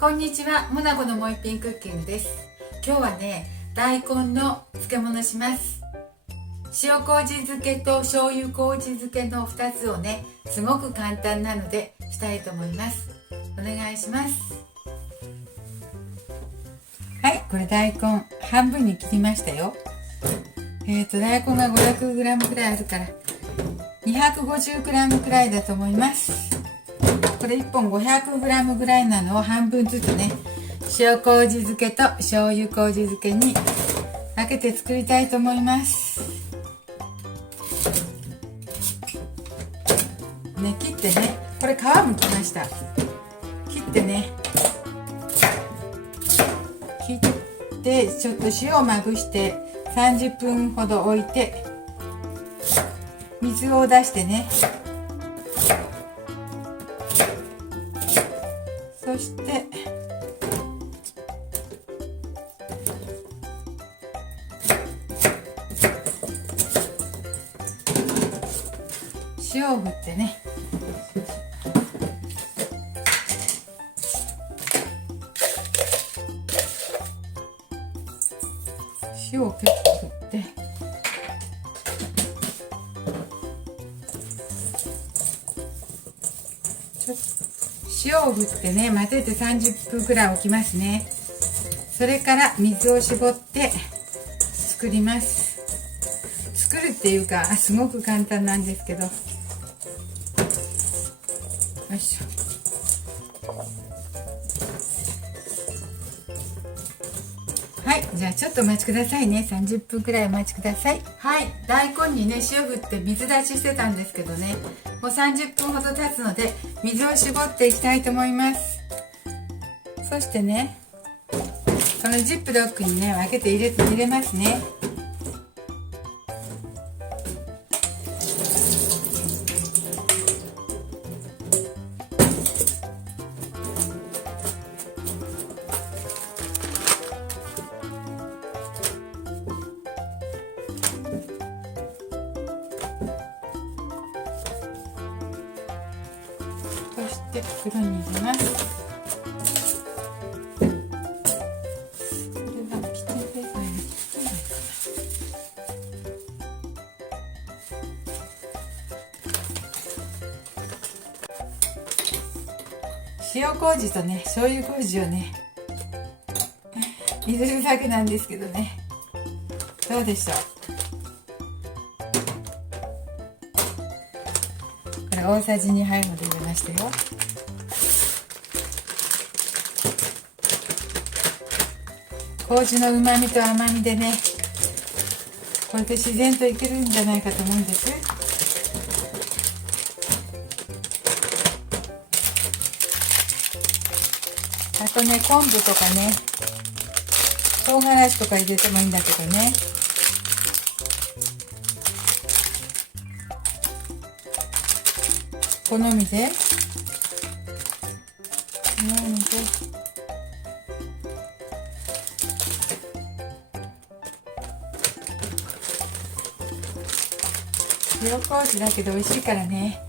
こんにちは、モナコのもう一品クッキングです。今日はね、大根の漬物します。塩麹漬けと醤油麹漬けの2つをね、すごく簡単なのでしたいと思います。お願いします。はい、これ大根半分に切りましたよ。大根が 500g くらいあるから 250g くらいだと思います。これ1本 500g ぐらいなのを半分ずつね、塩麹漬けと醤油麹漬けに分けて作りたいと思います。ね、切ってね、これ皮むきました。切ってね、切ってちょっと塩をまぶして30分ほど置いて水を出してね、そして塩を振ってね、塩を結構振って塩を振ってね、混ぜて30分くらい置きますね。それから水を絞って作ります。作るっていうか、すごく簡単なんですけど、よいしょ。はい、じゃあちょっとお待ちくださいね。30分くらいお待ちください。はい、大根にね、塩振って水出ししてたんですけどね、もう30分ほど経つので水を絞っていきたいと思います。そしてね、このジップロックにね、分けて入れますね。そして袋に入れます。塩麹とね、醤油麹をね入れるだけなんですけどね、どうでしょう。これ大さじ2杯ほど入れましたよ。麹のうまみと甘みでね、これで自然といけるんじゃないかと思うんです。あとね、昆布とかね、唐辛子とか入れてもいいんだけどね。好みで塩麹だけど美味しいからね。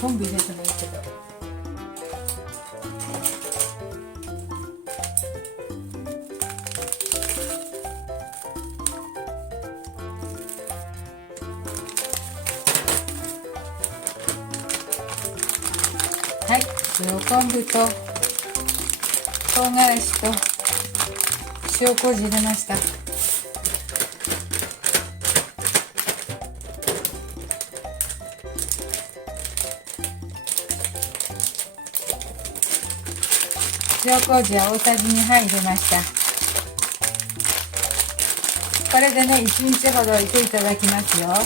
昆布入れてもいいけど、はい、塩昆布と唐辛子と塩麹入れました。塩麹は大さじ2杯入れました。これでね、1日ほどいていただきますよ。よ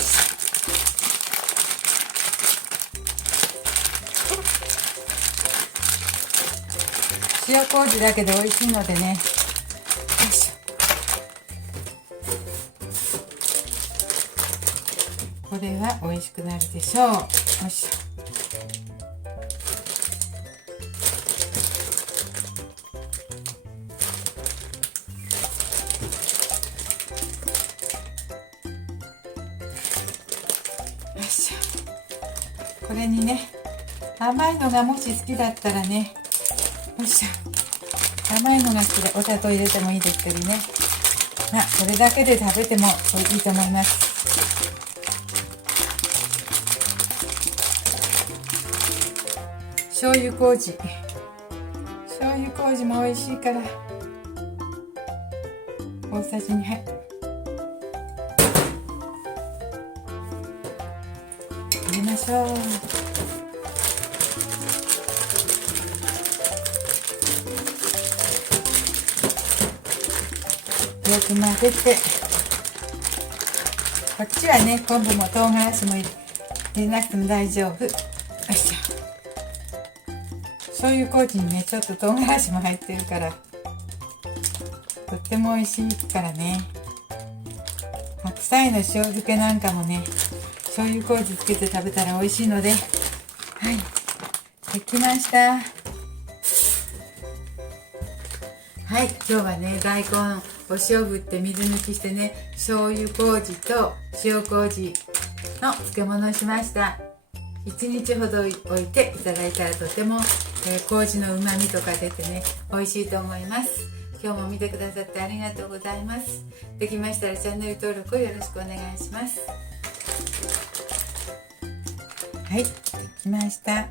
し。塩麹だけで美味しいのでね。よいしょ。これは美味しくなるでしょう。よいしょ。これにね、甘いのがもし好きだったらね、よいしょ、甘いのが好きでお砂糖入れてもいいですけどね、まあこれだけで食べてもいいと思います。醤油麹も美味しいから、大さじ2杯入れましょう。よく混ぜて、こっちはね、昆布も唐辛子も入れなくても大丈夫。よいしょ。醤油麹にね、ちょっと唐辛子も入ってるから、とっても美味しいからね。白菜の塩漬けなんかもね、醤油麹つけて食べたら美味しいので、はい、できました。はい、今日はね、大根お塩振って水抜きしてね、醤油麹と塩麹の漬物をしました。1日ほど置いていただいたらとても、麹のうまみとか出てね、美味しいと思います。今日も見てくださってありがとうございます。できましたらチャンネル登録をよろしくお願いします。はい、できました。